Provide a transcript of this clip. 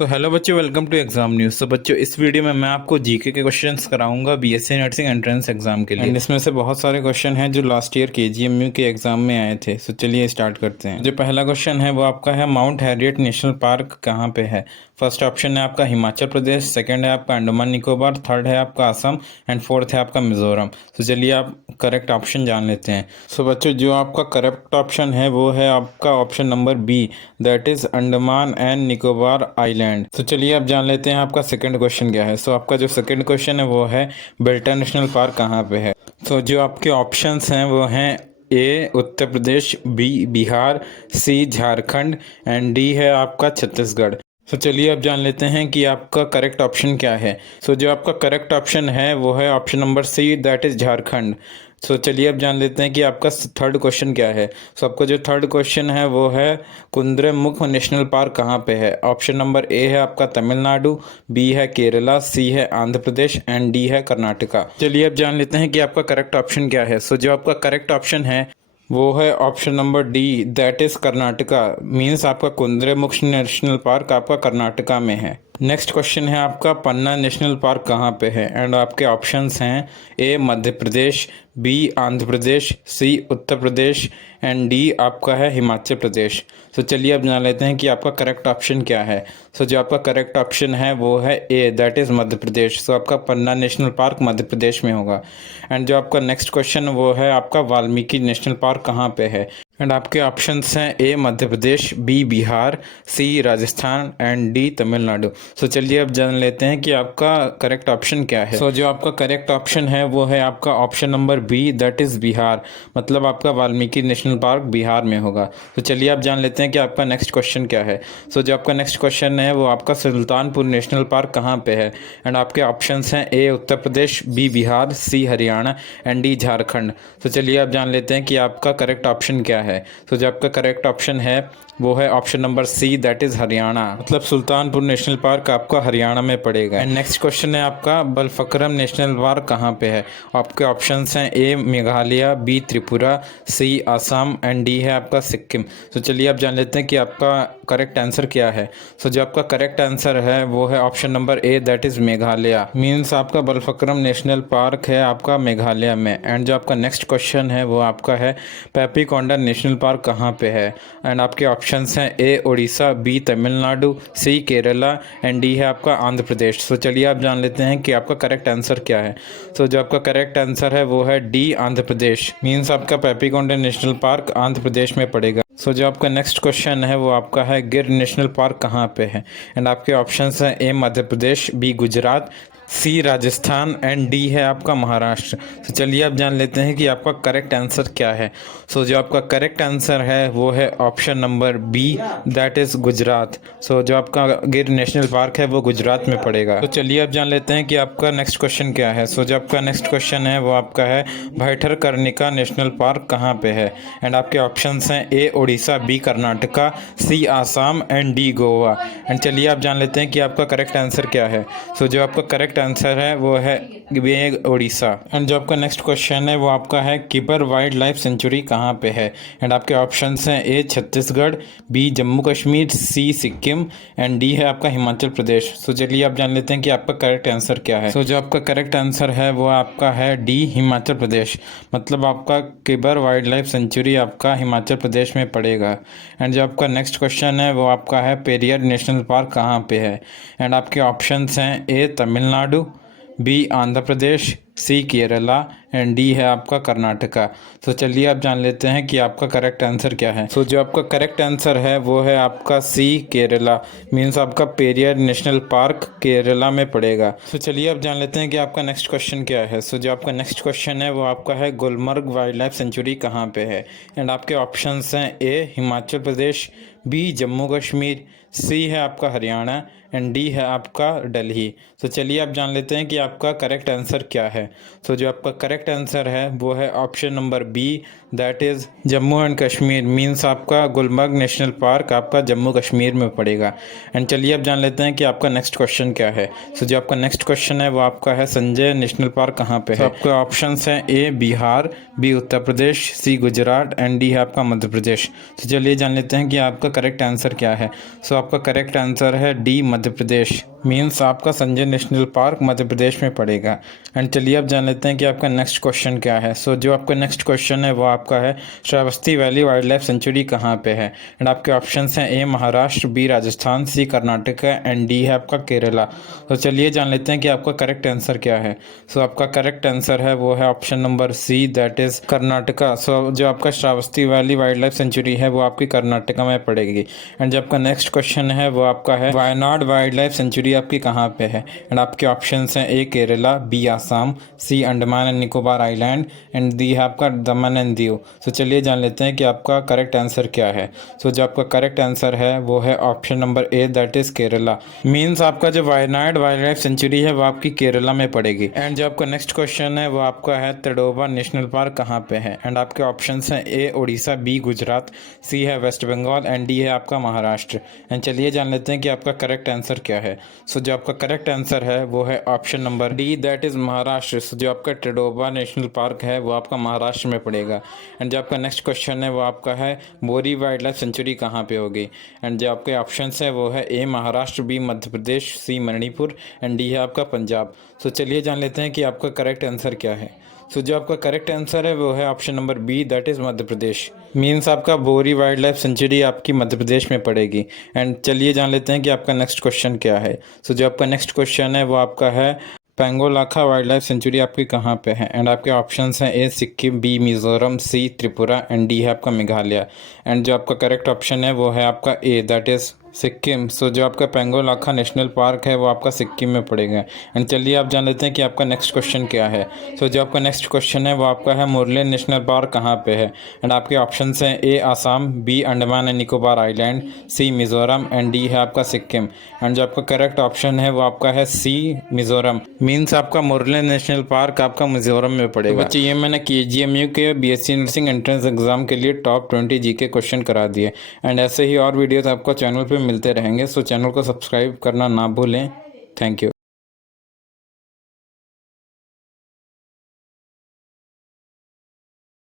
So hello बच्चों, welcome to exam news. तो बच्चों, इस वीडियो में मैं आपको जीके के क्वेश्चंस कराऊंगा बीएससी नर्सिंग एंट्रेंस एग्जाम के लिए। एंड इसमें से बहुत सारे क्वेश्चन हैं जो लास्ट ईयर केजीएमयू के एग्जाम में आए थे। सो चलिए स्टार्ट करते हैं। जो पहला क्वेश्चन है वो आपका है, माउंट हैरियट नेशनल पार्क कहाँ पे है। फर्स्ट ऑप्शन है आपका हिमाचल प्रदेश, सेकंड है आपका अंडमान निकोबार, थर्ड है आपका असम एंड फोर्थ है आपका मिजोरम। तो चलिए आप करेक्ट ऑप्शन जान लेते हैं। सो बच्चों, जो आपका करेक्ट ऑप्शन है वो है आपका option number B, that is Andaman and Nicobar island. तो चलिए आप जान लेते हैं आपका सेकंड क्वेश्चन क्या है। सो आपका जो सेकंड क्वेश्चन है वो है, बेल्टा नेशनल पार्क कहाँ पे है। तो जो आपके ऑप्शंस हैं वो हैं A Uttar Pradesh, B Bihar, C Jharkhand and D है आपका छत्तीसगढ़। तो चलिए अब जान लेते हैं कि आपका करेक्ट ऑप्शन क्या है। सो जो आपका करेक्ट ऑप्शन है वो है option number C, that is Jharkhand. So चलिए अब जान लेते हैं कि आपका थर्ड क्वेश्चन क्या है। सो आपका जो थर्ड क्वेश्चन है वो है, कुद्रेमुख नेशनल पार्क कहाँ पे है। ऑप्शन नंबर ए है आपका तमिलनाडु, बी है केरला, सी है आंध्र प्रदेश एंड डी है कर्नाटका। चलिए अब जान लेते हैं कि आपका करेक्ट ऑप्शन क्या है। सो जो आपका करेक्ट ऑप्शन है वो है option number D, that is Karnataka. Means आपका कुद्रेमुख नेशनल पार्क आपका कर्नाटका में है। नेक्स्ट क्वेश्चन है आपका, पन्ना नेशनल पार्क कहाँ पे है। एंड आपके ऑप्शंस हैं A Madhya Pradesh, B Andhra Pradesh, C Uttar Pradesh and D आपका है हिमाचल प्रदेश। तो चलिए अब जान लेते हैं कि आपका करेक्ट ऑप्शन क्या है। सो जो आपका करेक्ट ऑप्शन है वो है ए, दैट इज़ मध्य प्रदेश। सो आपका पन्ना नेशनल पार्क मध्य प्रदेश में होगा। एंड जो आपका नेक्स्ट क्वेश्चन वो है आपका, वाल्मीकि नेशनल पार्क कहाँ पे है। एंड आपके ऑप्शंस हैं A Madhya Pradesh, B Bihar, C Rajasthan and D Tamil Nadu. So चलिए अब जान लेते हैं कि आपका करेक्ट ऑप्शन क्या है। सो जो आपका करेक्ट ऑप्शन है वो है आपका option number B, that is Bihar. मतलब आपका वाल्मीकि नेशनल पार्क बिहार में होगा। तो चलिए आप जान लेते हैं कि आपका नेक्स्ट क्वेश्चन क्या है। सो जो आपका नेक्स्ट क्वेश्चन है वो आपका, सुल्तानपुर नेशनल पार्क कहाँ पे है। एंड आपके ऑप्शंस हैं A Uttar Pradesh, B Bihar, C Haryana and D Jharkhand. तो चलिए आप जान लेते हैं कि आपका करेक्ट ऑप्शन क्या है। तो जो आपका करेक्ट ऑप्शन है वो है option number C, that is Haryana. मतलब सुल्तानपुर नेशनल पार्क आपका हरियाणा में पड़ेगा। एंड नेक्स्ट क्वेश्चन है आपका, बलफक्रम नेशनल पार्क कहाँ पे है। आपके ऑप्शंस हैं A Meghalaya, B Tripura, C Assam and D है आपका सिक्किम। तो चलिए आप जान लेते हैं कि आपका करेक्ट आंसर क्या है। सो जो आपका करेक्ट आंसर है वो है option number A, that is Meghalaya. Means आपका बलफक्रम नेशनल पार्क है आपका मेघालय में। एंड जो आपका नेक्स्ट क्वेश्चन है वो आपका है, पैपीकोंडा नेशनल पार्क कहाँ पे है। एंड आपके ऑप्शंस हैं A Orissa, B Tamil Nadu, C Kerala and D है आपका आंध्र प्रदेश। सो चलिए आप जान लेते हैं कि आपका करेक्ट आंसर क्या है। सो जो आपका करेक्ट आंसर है वो है डी, आंध्र प्रदेश। मीन्स आपका पैपीकोंडा नेशनल पार्क आंध्र प्रदेश में पड़ेगा। सो जो आपका नेक्स्ट क्वेश्चन है वो आपका है, गिर नेशनल पार्क कहाँ पे है। एंड आपके ऑप्शंस हैं A Madhya Pradesh, B Gujarat, C Rajasthan and D है आपका महाराष्ट्र। तो चलिए आप जान लेते हैं कि आपका करेक्ट आंसर क्या है। सो जो आपका करेक्ट आंसर है वो है option number B, that is Gujarat. So जो आपका गिर नेशनल पार्क है वो गुजरात में पड़ेगा। तो चलिए आप जान लेते हैं कि आपका नेक्स्ट क्वेश्चन क्या है। सो जो आपका नेक्स्ट क्वेश्चन है वो आपका है, भैठरकर्णिका नेशनल पार्क कहाँ पे है। एंड आपके ऑप्शंस हैं A Orissa, B Karnataka, C Assam and D Goa. And चलिए आप जान लेते हैं कि आपका करेक्ट आंसर क्या है। सो जो आपका करेक्ट आंसर है वो है उड़ीसा। एंड जो आपका नेक्स्ट क्वेश्चन है वो आपका है, किबर वाइल्ड लाइफ सेंचुरी कहाँ पे है। एंड आपके ऑप्शंस हैं A Chhattisgarh, B Jammu Kashmir, C Sikkim and D है आपका हिमाचल प्रदेश। सो चलिए आप जान लेते हैं कि आपका करेक्ट आंसर क्या है। सो जो आपका करेक्ट आंसर है वो आपका है डी, हिमाचल प्रदेश। मतलब आपका किबर वाइल्ड लाइफ सेंचुरी आपका हिमाचल प्रदेश में पड़ेगा। एंड जो आपका नेक्स्ट क्वेश्चन है वो आपका है, पेरियार नेशनल पार्क कहाँ पे है। एंड आपके ऑप्शंस हैं A Tamil Nadu, B Andhra Pradesh, C Kerala and D है आपका कर्नाटका। तो चलिए आप जान लेते हैं कि आपका करेक्ट आंसर क्या है। सो जो आपका करेक्ट आंसर है वो है आपका सी केरला। मीन्स आपका पेरियार नेशनल पार्क केरला में पड़ेगा। तो चलिए आप जान लेते हैं कि आपका नेक्स्ट क्वेश्चन क्या है। सो जो आपका नेक्स्ट क्वेश्चन है वो आपका है, गुलमर्ग वाइल्ड लाइफ सेंचुरी कहाँ पे है। एंड आपके ऑप्शंस हैं ए हिमाचल प्रदेश, बी जम्मू कश्मीर, सी है आपका हरियाणा एंड डी है आपका दिल्ली। तो चलिए आप जान लेते हैं कि आपका करेक्ट आंसर क्या है। सो जो आपका करेक्ट आंसर है वो है option number B, that is Jammu and Kashmir. Means आपका गुलमर्ग नेशनल पार्क आपका जम्मू कश्मीर में पड़ेगा। एंड चलिए आप जान लेते हैं कि आपका नेक्स्ट क्वेश्चन क्या है। सो जो आपका नेक्स्ट क्वेश्चन है वो आपका है, संजय नेशनल पार्क कहाँ पे है। आपके ऑप्शंस हैं A Bihar, B Uttar Pradesh, C Gujarat and D है आपका मध्य प्रदेश। तो चलिए जान लेते हैं कि आपका करेक्ट आंसर क्या है। सो आपका करेक्ट आंसर है डी, मध्य प्रदेश। मीन्स आपका संजय नेशनल पार्क मध्य प्रदेश में पड़ेगा। एंड चलिए अब जान लेते हैं कि आपका नेक्स्ट क्वेश्चन क्या है। सो जो आपका नेक्स्ट क्वेश्चन है वो आपका है Shravasti valley wildlife sanctuary कहाँ पे है। एंड आपके ऑप्शंस हैं A Maharashtra, B Rajasthan, C Karnataka and D है आपका केरला। तो चलिए जान लेते हैं कि आपका करेक्ट आंसर क्या है। सो आपका करेक्ट आंसर है वो है option number C, that is Karnataka. So जो आपका Shravasti valley wildlife sanctuary है वो आपकी कर्नाटका में पड़ेगी। एंड जो आपका नेक्स्ट क्वेश्चन है वो आपका है वायनाड वाइल्ड लाइफ सेंचुरी आपकी कहाँ पे है। एंड आपके ऑप्शंस हैं A Kerala, B Assam, C Andaman and Nicobar island and D है आपका दमन एंड दीव। सो चलिए जान लेते हैं कि आपका करेक्ट आंसर क्या है। सो जो आपका करेक्ट आंसर है वो है option number A, that is Kerala. Means आपका जो वायनाड वाइल्ड लाइफ सेंचुरी है वो आपकी केरला में पड़ेगी। एंड जो आपका नेक्स्ट क्वेश्चन है वो आपका है तड़ोबा नेशनल पार्क कहाँ पे है। एंड आपके ऑप्शंस हैं ए उड़ीसा, बी गुजरात, सी है वेस्ट बंगाल एंड डी है आपका महाराष्ट्र। एंड चलिए जान लेते हैं कि आपका करेक्ट आंसर क्या है। सो जो आपका करेक्ट आंसर है वो है option number D, that is Maharashtra. So जो आपका तड़ोबा नेशनल पार्क है वो आपका महाराष्ट्र में पड़ेगा। एंड जो आपका नेक्स्ट क्वेश्चन है वो आपका है बोरी वाइल्ड लाइफ सेंचुरी कहाँ पे होगी। एंड जो आपके ऑप्शंस है वो है A Maharashtra, B Madhya Pradesh, C Manipur and D है आपका पंजाब। सो चलिए जान लेते हैं कि आपका करेक्ट आंसर क्या है। सो जो आपका करेक्ट आंसर है वो है option number B, that is Madhya Pradesh. Means आपका बोरी वाइल्ड लाइफ सेंचुरी आपकी मध्य प्रदेश में पड़ेगी। एंड चलिए जान लेते हैं कि आपका नेक्स्ट क्वेश्चन क्या है। सो जो आपका नेक्स्ट क्वेश्चन है वो आपका है पेंगोलाखा वाइल्ड लाइफ सेंचुरी आपकी कहाँ पे है। एंड आपके ऑप्शंस हैं A Sikkim, B Mizoram, C Tripura and D है आपका मेघालय। एंड जो आपका करेक्ट ऑप्शन है वो है आपका ए, दैट इज़ सिक्किम। सो जो आपका पेंगोलाखा नेशनल पार्क है वो आपका सिक्किम में पड़ेगा। एंड चलिए आप जान लेते हैं कि आपका नेक्स्ट क्वेश्चन क्या है। सो जो आपका नेक्स्ट क्वेश्चन है वो आपका है मुरलेन नेशनल पार्क कहाँ पे है। एंड आपके ऑप्शंस हैं A Assam, B Andaman and Nicobar island, C Mizoram and D है आपका सिक्किम। एंड जो आपका करेक्ट ऑप्शन है वो आपका है सी मिजोरम। मीन्स आपका मुरलेन नेशनल पार्क आपका मिजोरम में पड़ेगा। तो बच्चे ये मैंने KGMU के BSc नर्सिंग एंट्रेंस एग्जाम के लिए टॉप 20 GK क्वेश्चन करा दिए। एंड ऐसे ही और वीडियोस आपको चैनल पे मिलते रहेंगे। सो चैनल को सब्सक्राइब करना ना भूलें। Thank you.